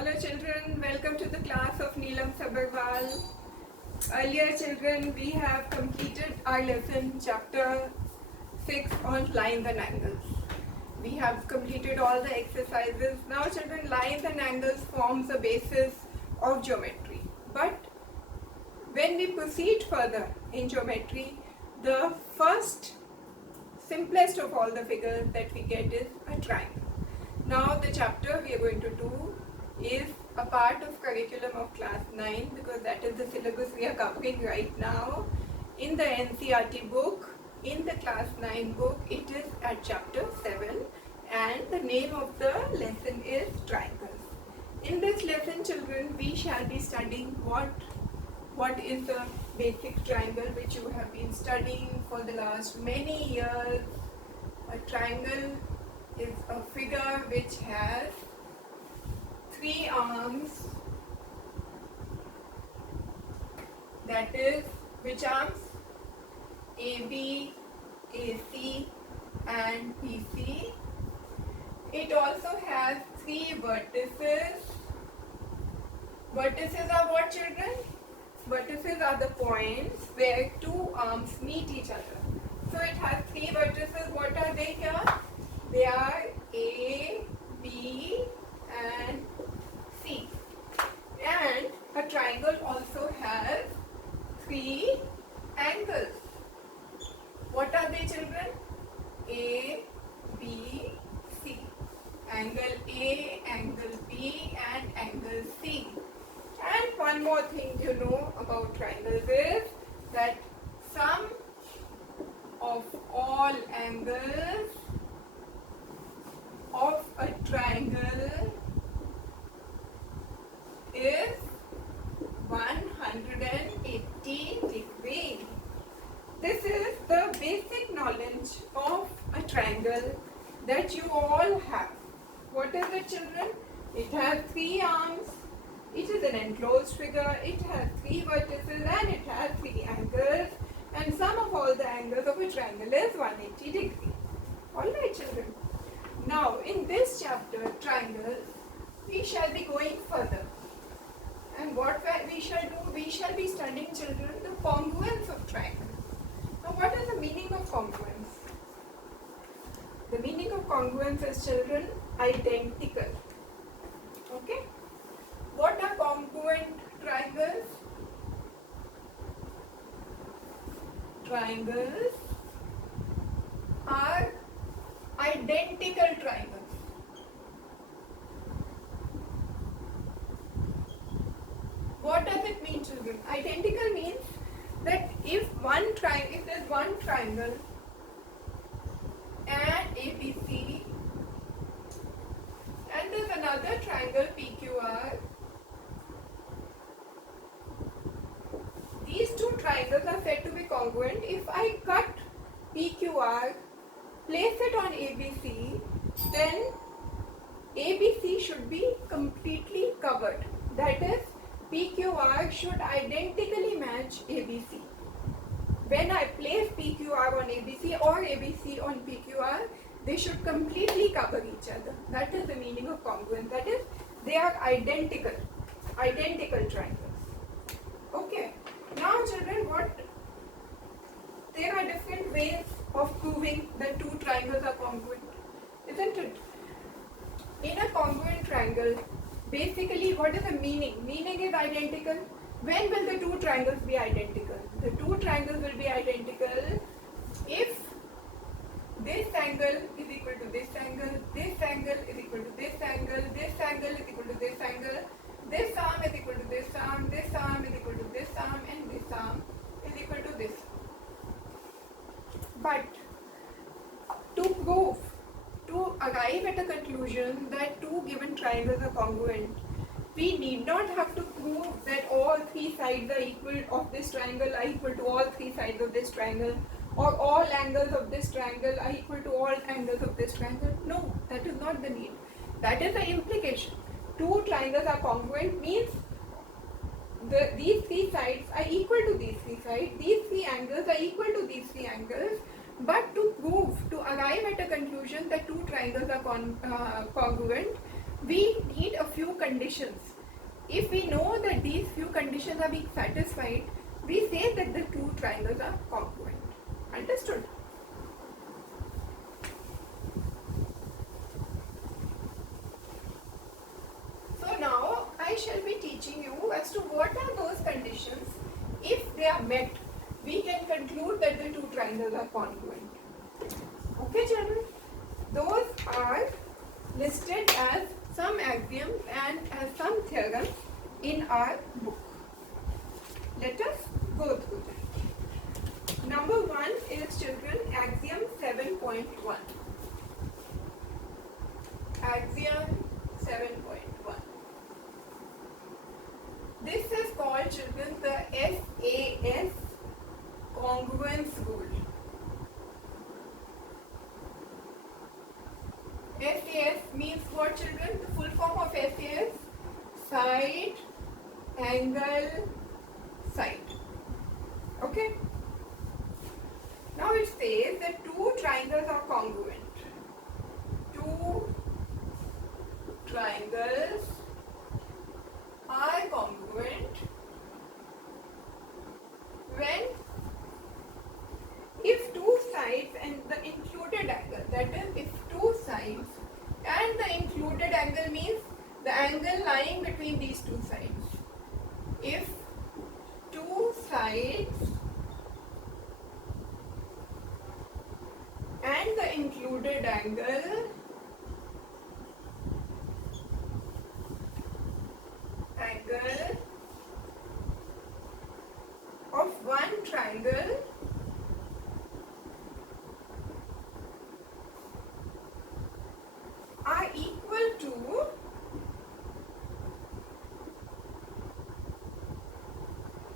Hello children, welcome to the class of Neelam Sabharwal. Earlier children, we have completed our lesson chapter 6 on lines and angles. We have completed all the exercises. Now children, lines and angles forms the basis of geometry. But when we proceed further in geometry, the first simplest of all the figures that we get is a triangle. Now the chapter we are going to do is a part of curriculum of class 9 because that is the syllabus we are covering right now. In the NCERT book, in the class 9 book, it is at chapter 7 and the name of the lesson is triangles. In this lesson children, we shall be studying what is a basic triangle which you have been studying for the last many years. A triangle is a figure which has three arms, that is, which arms? AB, AC and BC. It also has three vertices. Vertices are what children? Vertices are the points where two arms meet each other. So it has three vertices. What are they here? They are A, B and C. And a triangle also has three angles. What are they children? A, B, C. Angle A, angle B and angle C. And one more thing you know about triangles is that sum of all angles of a triangle is 180 degrees. This is the basic knowledge of a triangle that you all have. What is it children? It has three arms. It is an enclosed figure. It has three vertices and it has three angles. And sum of all the angles of a triangle is 180 degrees. Alright children. Now in this chapter, triangles, we shall be going further. And what we shall do, we shall be studying children the congruence of triangles. Now what is the meaning of congruence? The meaning of congruence is children identical. Okay? What are congruent triangles? Triangles are identical triangles. What does it mean children? Identical means that if there's one triangle and ABC and there's another triangle PQR, these two triangles are said to be congruent. If I cut PQR, place it on ABC, then ABC should be completely covered. That is, PQR should identically match ABC. When I place PQR on ABC or ABC on PQR, they should completely cover each other. That is the meaning of congruence. That is, they are identical triangles. Okay. Now children, there are different ways of proving that two triangles are congruent, isn't it? In a congruent triangle, basically what is the meaning? Meaning is identical. When will the two triangles be identical? The two triangles will be identical if this angle is equal to this angle is equal to this angle is equal to this angle, this arm is equal to this arm is equal to this arm, and this arm is equal to this. But to arrive at a conclusion that two given triangles are congruent, we need not have to prove that all three sides are equal of this triangle are equal to all three sides of this triangle, or all angles of this triangle are equal to all angles of this triangle. No, that is not the need. That is the implication. Two triangles are congruent means these three sides are equal to these three sides, these three angles are equal to these three angles. But to arrive at a conclusion that two triangles are congruent, we need a few few conditions. If we know that these few conditions are being satisfied, we say that the two triangles are congruent. Understood? So now I shall be teaching you as to what are those conditions. If they are met, we can conclude that the two triangles are congruent. Okay, children? Those are listed as some axioms and as some theorems in our book. Let us go through them. Number 1 is, children, axiom 7.1. Axiom 7.1. This is called, children, the SAS congruence rule. SAS means what, children? The full form of SAS: side, angle, side. Okay? Now it says that two triangles are congruent. Two triangles are congruent when if two sides and the included angle, that is, if two sides and the included angle means the angle lying between these two sides. If two sides and the included angle of one triangle are equal to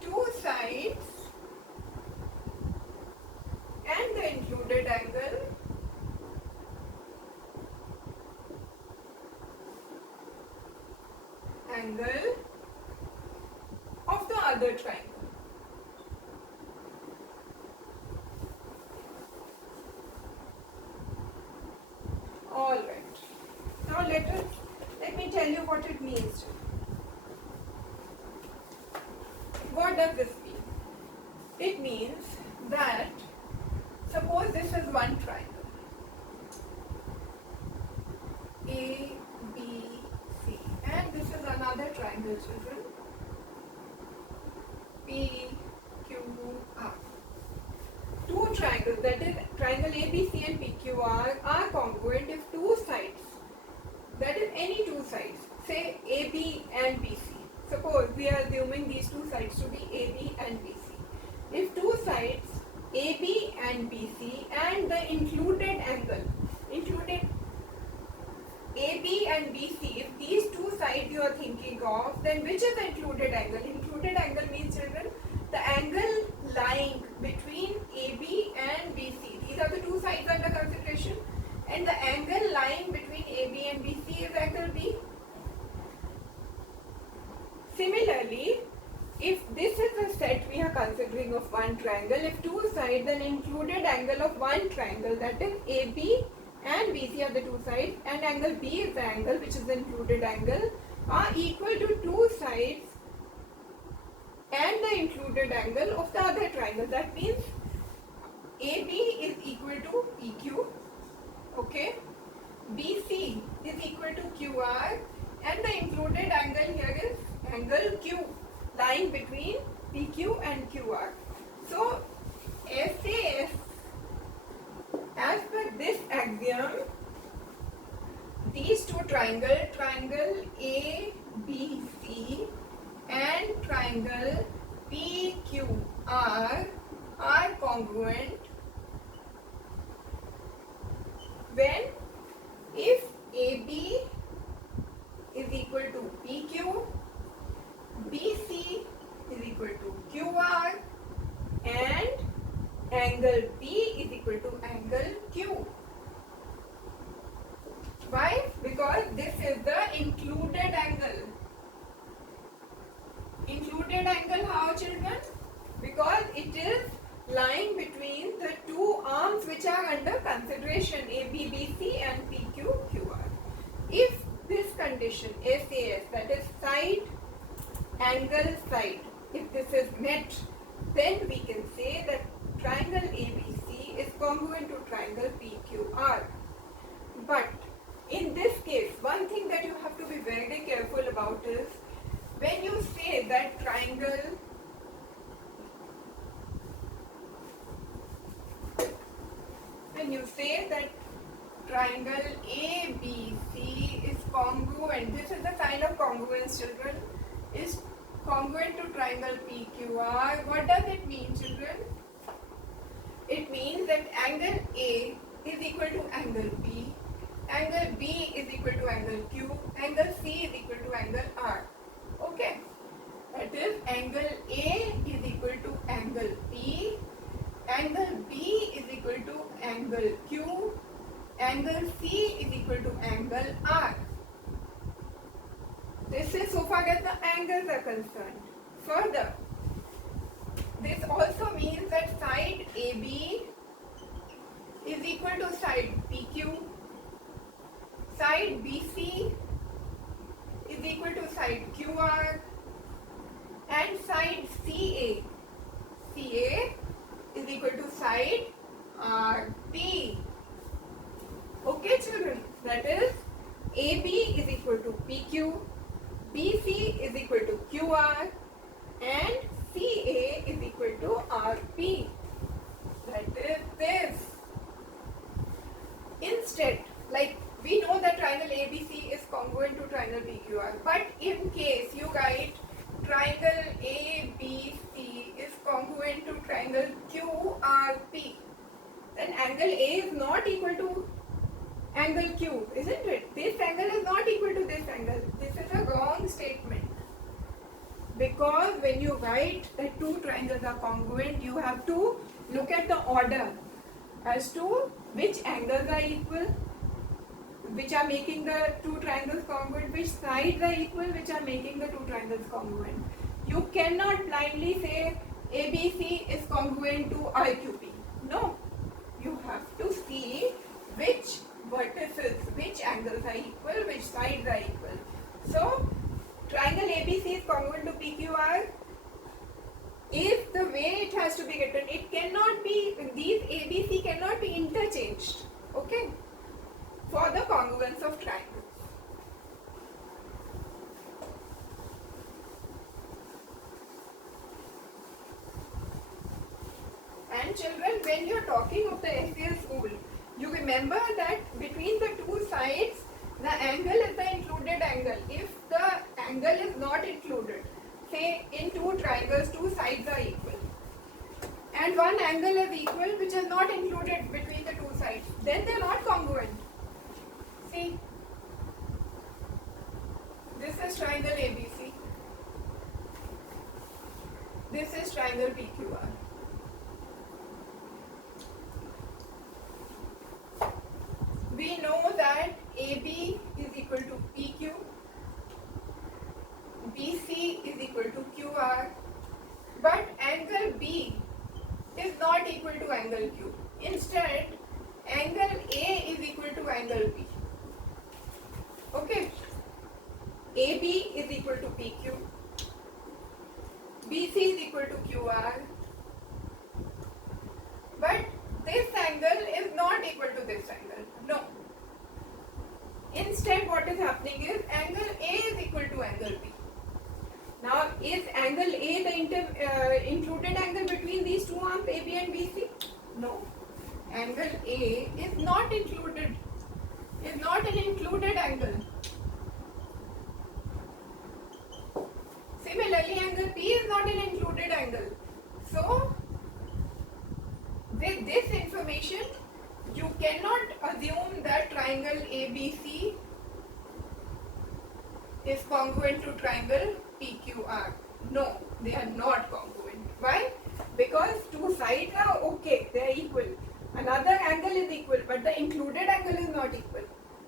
two sides and the included angle of the other triangle. All right. Now let me tell you what it means. What does this mean? It means that suppose this is one triangle, A, B, C, and this is another triangle, children, P, Q, R. Two triangles, that is triangle ABC and PQR, are congruent if two sides, that is any two sides, say AB and BC. Suppose we are assuming these two sides to be AB and BC. If two sides AB and BC and the included angle, AB and BC, if these two sides you are thinking of, then which is the included angle? Included angle means, children, the angle lying between AB and BC. These are the two sides under consideration, and the angle lying between AB and BC is angle B. Similarly, if this is the set we are considering of one triangle, if two sides and included angle of one triangle, that is AB and BC are the two sides, and angle B is the angle which is the included angle, are equal to two sides and the included angle of the other triangle. That means AB is equal to PQ, okay, BC is equal to QR, and the included angle here is angle Q, lying between PQ and QR. So SAS, as per this axiom, these two triangle ABC and triangle PQR are congruent when if AB is equal to PQ, BC is equal to QR, and angle B is equal to angle Q. Why? Because this is the included angle. Included angle how, children? Because it is lying between the two arms which are under consideration, ABBC and PQQR. If this condition condition, SAS, that is side, angle, side. If this is met, then we can say that triangle ABC is congruent to triangle PQR. But in this case, one thing that you have to be very careful about is when you say that triangle ABC is congruent, this is the sign of congruence, children, is congruent to triangle PQR. What does it mean, children? It means that angle A is equal to angle B, angle B is equal to angle Q, angle C is equal to angle R. Okay, that is angle A is equal to angle P, angle B is equal to angle Q, angle C is equal to angle R. This is so far as the angles are concerned. Further, this also means that side AB is equal to side PQ, side BC is equal to side QR, and side CA is equal to side RP. Okay, children, that is AB is equal to PQ, BC is equal to QR, and CA is equal to RP. That is this. Instead, like we know that triangle ABC is congruent to triangle PQR, but in case you write triangle ABC is congruent to triangle QRP, then angle A is not equal to angle Q, isn't it? This angle is not equal to this angle. This is a wrong statement. Because when you write that two triangles are congruent, you have to look at the order as to which angles are equal, which are making the two triangles congruent, which sides are equal, which are making the two triangles congruent. You cannot blindly say ABC is congruent to IQP. No, you have to see which vertices, which angles are equal, which sides are equal. So, triangle ABC is congruent to PQR is the way it has to be written. It cannot be, these ABC cannot be interchanged, okay, for the congruence of triangles. And children, when you are talking of the SAS rule, you remember that between the two sides, the angle is the included angle. If the angle is not included, say in two triangles, two sides are equal, and one angle is equal which is not included between the two sides, then they are not congruent. See, this is triangle ABC, this is triangle PQR. We know that AB is equal to PQ, BC is equal to QR, but angle B is not equal to angle Q. Instead, angle A is equal to angle B. Okay, AB is equal to PQ, BC is equal to QR, but this angle is not equal to this angle. No. Instead, what is happening is angle A is equal to angle B. Now, is angle A the included angle between these two arms AB and BC? No. Angle A is not included. Is not an included angle. Similarly, angle P is not an included angle. So, with this information, you cannot assume that triangle ABC is congruent to triangle PQR. No, they are not congruent. Why? Because two sides are okay, they are equal. Another angle is equal, but the included angle is not equal.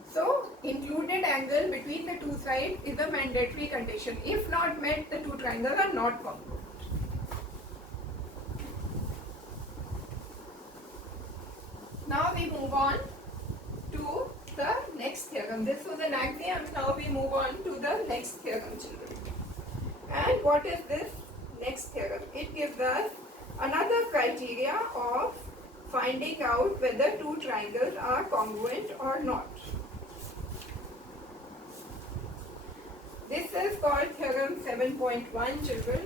So, included angle between the two sides is a mandatory condition. If not met, the two triangles are not congruent. Now we move on to the next theorem. This was an axiom. Now we move on to the next theorem, children. And what is this next theorem? It gives us another criteria of finding out whether two triangles are congruent or not. This is called theorem 7.1, children.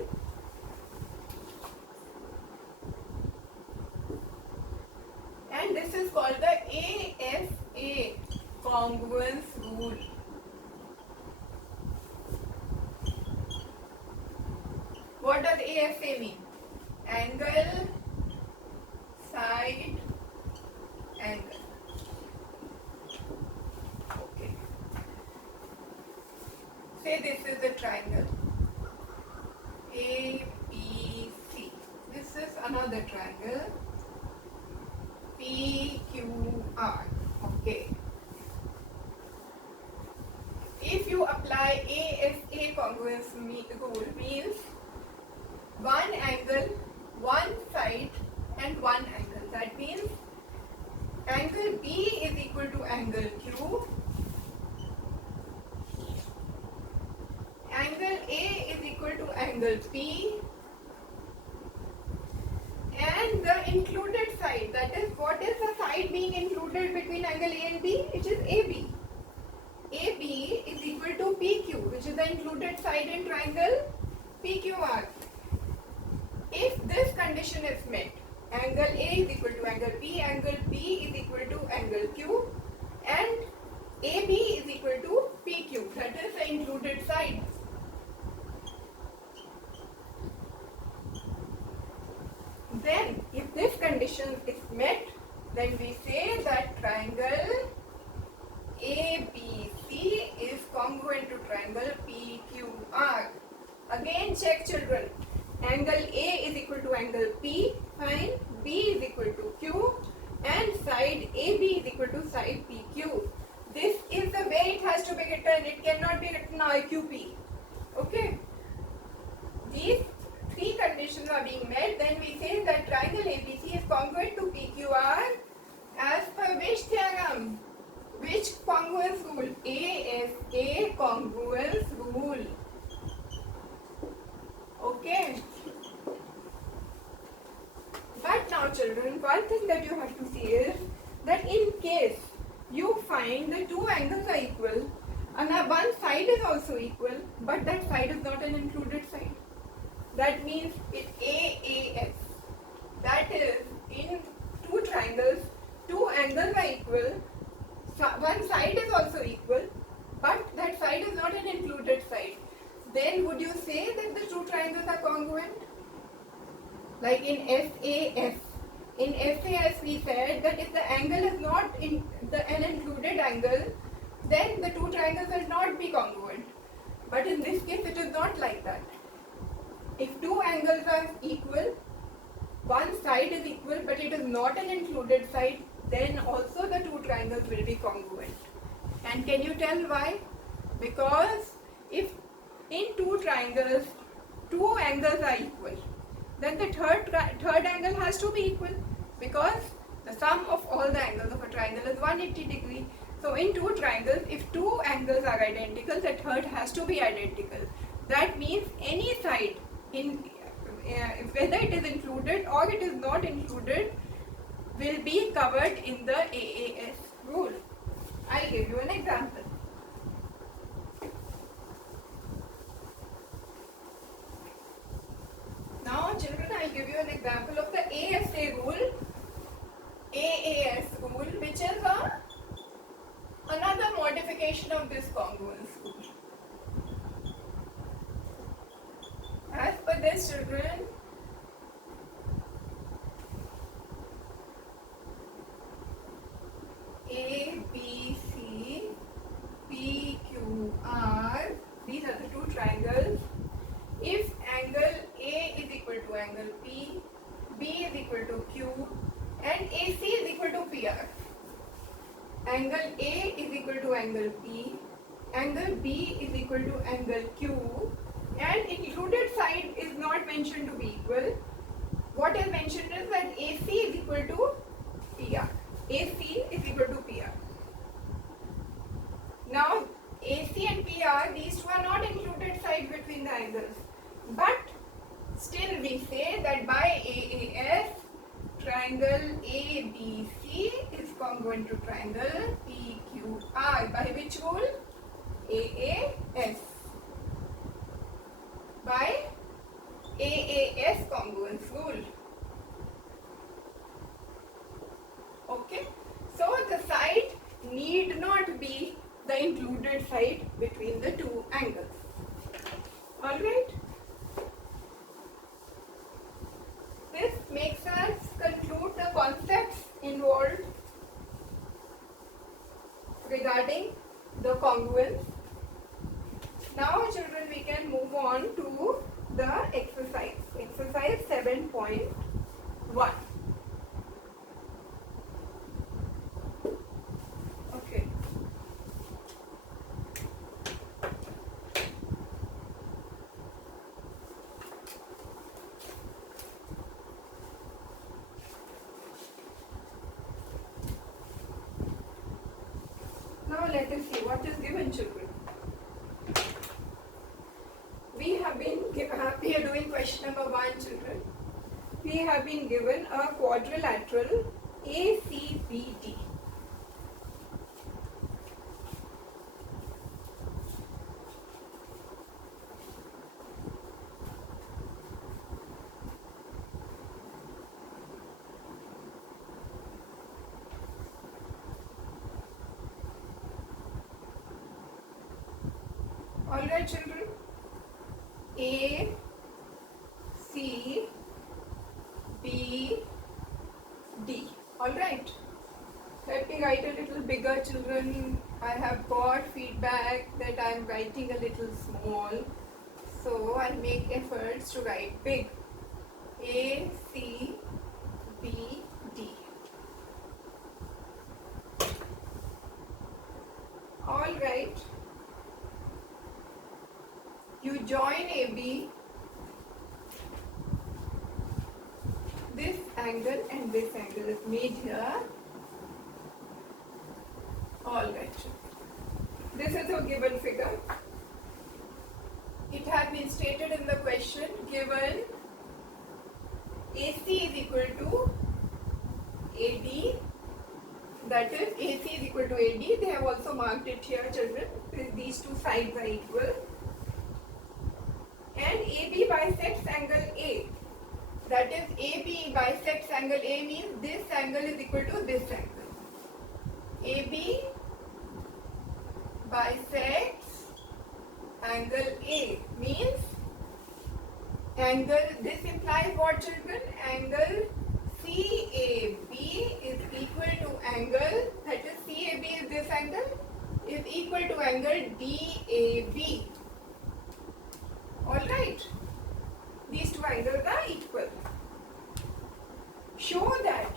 And this is called the ASA congruence rule. What does ASA mean? Angle, side, angle. Okay. Say this is a triangle ABC. This is another triangle PQR. Okay. If you apply ASA congruence rule, means one angle, one side and one angle. That means angle B is equal to angle Q, angle A is equal to angle P, and the included side, that is, what is the side being included between angle A and B? It is AB. AB is equal to PQ, which is the included side in triangle PQR. If this condition is met, angle A is equal to angle P, angle P is equal to angle Q, and AB is equal to PQ, that is the included side. Then, if this condition is met, then we say that triangle ABC is congruent to triangle PQR. Again, check, children. Angle A is equal to angle P, fine. B is equal to Q, and side AB is equal to side PQ. This is the way it has to be written. It cannot be written IQP. Okay. These three conditions are being met. Then we say that triangle ABC is congruent to PQR as per which theorem? Which congruence rule? ASA congruence rule. Okay. But now, children, one thing that you have to see is that in case you find the two angles are equal and one side is also equal, but that side is not an included side. That means it AAS. That is, in two triangles, two angles are equal, so one side is also equal, but that side is not an included side. Then would you say that the two triangles are congruent? Like in SAS. In SAS we said that if the angle is not an included angle, then the two triangles will not be congruent. But in this case it is not like that. If two angles are equal, one side is equal but it is not an included side, then also the two triangles will be congruent. And can you tell why? Because if in two triangles, two angles are equal, then the third angle has to be equal, because the sum of all the angles of a triangle is 180 degrees. So in two triangles, if two angles are identical, the third has to be identical. That means any side, whether it is included or it is not included, will be covered in the AAS rule. I'll give you an example. Now, children, I'll give you an example of the ASA rule, AAS rule, which is another modification of this congruence rule. As per this, children, A, B, C, P, Q, R, these are the two triangles. If angle A is equal to angle P, B is equal to Q, and AC is equal to PR. Angle A is equal to angle P, angle B is equal to angle Q, and included side is not mentioned to be equal. What is mentioned is that AC is equal to PR. AC is equal to PR. Now AC and PR, these two are not included side between the angles, but still we say that by AAS, triangle ABC is congruent to triangle PQR. By which rule? AAS. By AAS congruence rule. Okay. So the side need not be the included side between the two angles. Alright. This makes us conclude the concepts involved regarding the congruence. Now children, we can move on to the exercise. Exercise 7.1. Okay. Now let us see what is given, children. We are doing question number 1, children. We have been given a quadrilateral ACBD. Alright children, A, C, B, D. Alright. Let me write a little bigger, children. I have got feedback that I am writing a little small. So I'll make efforts to write big. A, C, B, D. Alright. You join AB, this angle and this angle is made here. Alright. This is a given figure. It has been stated in the question, given AC is equal to AD, that is AC is equal to AD. They have also marked it here, children. These two sides are equal. And AB bisects angle A. That is, AB bisects angle A means this angle is equal to this angle. AB bisects angle A means angle, this implies what, children? Angle CAB is equal to angle, that is CAB is this angle, is equal to angle DAB. Alright, these two angles are equal. Show that.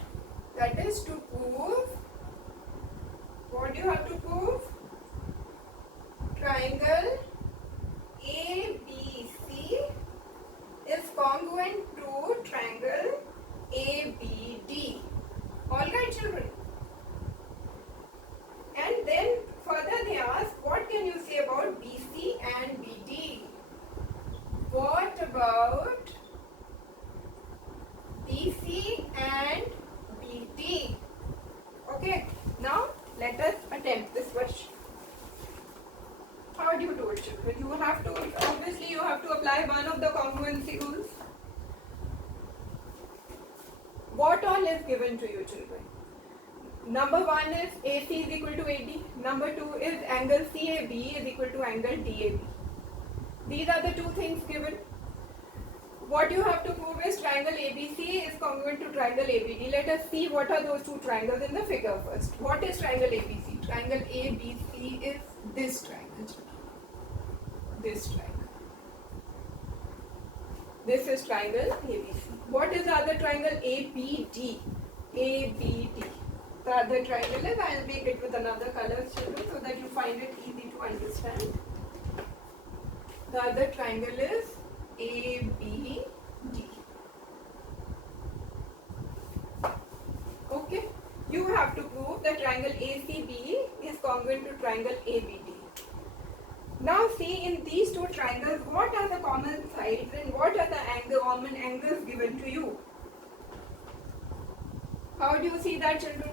That is to prove, what do you have to prove? Triangle ABC is congruent to triangle ABD. Alright children. And then further they ask, what can you say about BC and BD? What about BC and BD? Okay, now let us attempt this question. How do you do it, children? You have to, obviously you have to apply one of the congruency rules. What all is given to you, children? Number 1 is AC is equal to AD. Number 2 is angle CAB is equal to angle DAB. These are the two things given. What you have to prove is triangle ABC is congruent to triangle ABD. Let us see what are those two triangles in the figure first. What is triangle ABC? Triangle ABC is this triangle. This triangle. This is triangle ABC. What is the other triangle? ABD. ABD. The other triangle is, I will make it with another color, children, so that you find it easy to understand. The other triangle is ABD. Okay. You have to prove that triangle ACB is congruent to triangle ABD. Now see, in these two triangles, what are the common sides and what are the common angles given to you? How do you see that, children?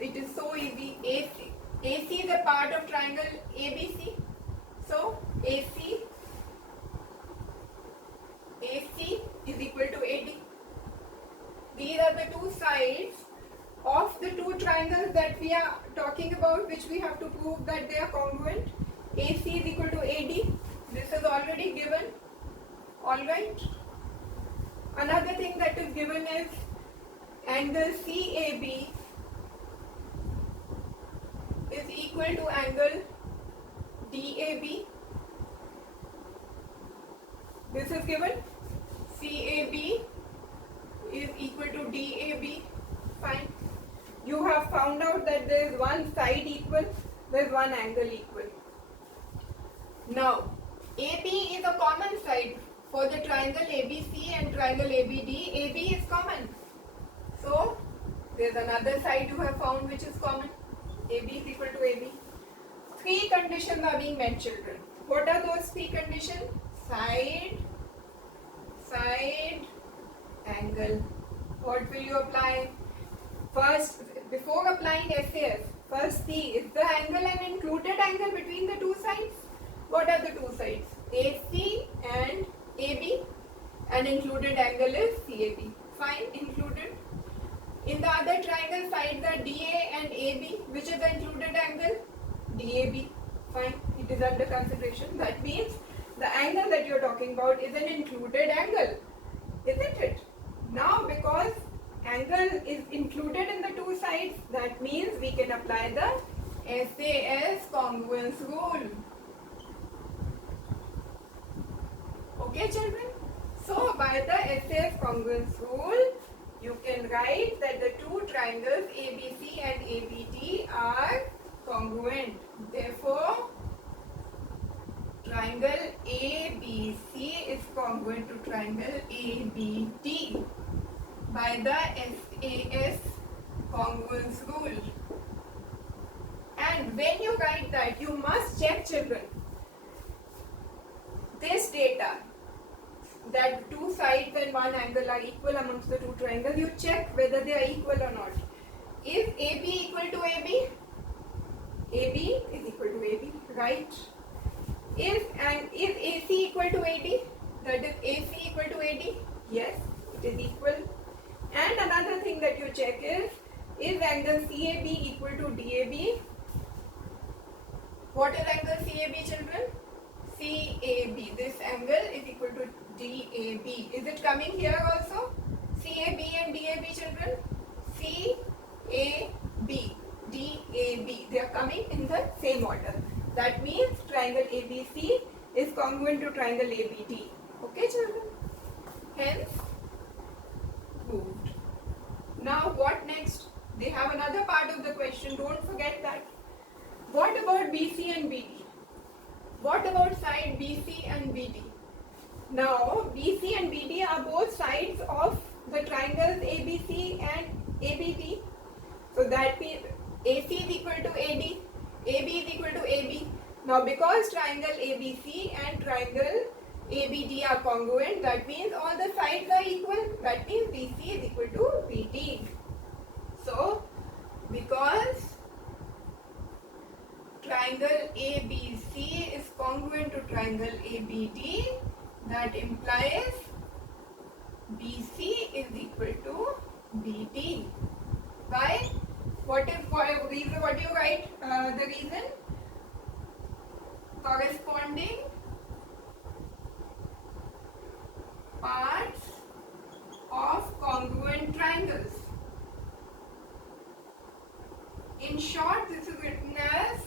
It is so easy. AC is a part of triangle ABC. So AC is equal to AD. These are the two sides of the two triangles that we are talking about, which we have to prove that they are congruent. AC is equal to AD. This is already given. Alright. Another thing that is given is angle CAB is equal to angle DAB. This is given. CAB is equal to DAB. Fine. You have found out that there is one side equal, there is one angle equal. Now, AB is a common side for the triangle ABC and triangle ABD. AB is common. So, there is another side you have found which is common. AB is equal to AB. Three conditions are being met, children. What are those three conditions? Side, angle. What will you apply? First, before applying SAS, first see, is the angle an included angle between the two sides? What are the two sides? AC and AB. An included angle is CAB. Fine, included. In the other triangle sides are DA and AB. Which is the included angle? DAB. Fine, it is under consideration. That means the angle that you are talking about is an included angle, isn't it? Now, because angle is included in the two sides, that means we can apply the SAS congruence rule. Okay, children? So, by the SAS congruence rule, you can write that the two triangles ABC and ABD are congruent. Therefore, triangle ABC is congruent to triangle ABD by the SAS congruence rule. And when you write that, you must check, children, this data, that two sides and one angle are equal amongst the two triangles. You check whether they are equal or not. Is AB equal to AB? AB is equal to AB, right? Is AC equal to AD? That is AC equal to AD? Yes, it is equal. And another thing that you check is angle CAB equal to DAB? What is angle CAB, children? CAB. This angle is equal to DAB. Is it coming here also? CAB and DAB, children? CAB, DAB. They are coming in the same order. That means triangle ABC is congruent to triangle ABD. Okay, children? Hence, proved. Now, what next? They have another part of the question. Don't forget that. What about BC and BD? What about side BC and BD? Now, BC and BD are both sides of the triangles ABC and ABD. So that means AC is equal to AD, AB is equal to AB. Now, because triangle ABC and triangle ABD are congruent, that means all the sides are equal. That means BC is equal to BD. So, because triangle ABC is congruent to triangle ABD, that implies BC is equal to BD. Why? What reason? What do you write? The reason? Corresponding parts of congruent triangles. In short, this is written as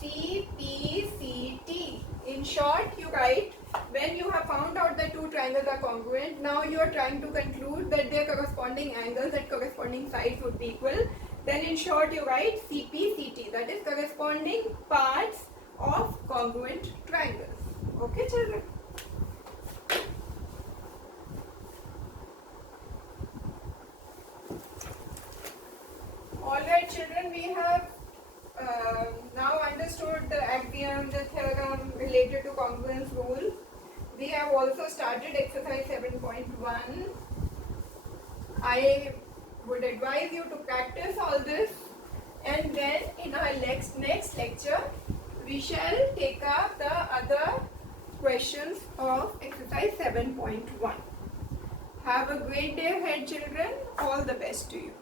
CPCT. In short, you write, when you have found out that two triangles are congruent, now you are trying to conclude that their corresponding angles at corresponding sides would be equal. Then in short, you write CPCT, that is corresponding parts of congruent triangles. Okay, children? Alright, children, we have related to congruence rule. We have also started exercise 7.1. I would advise you to practice all this, and then in our next lecture we shall take up the other questions of exercise 7.1. Have a great day ahead, children. All the best to you.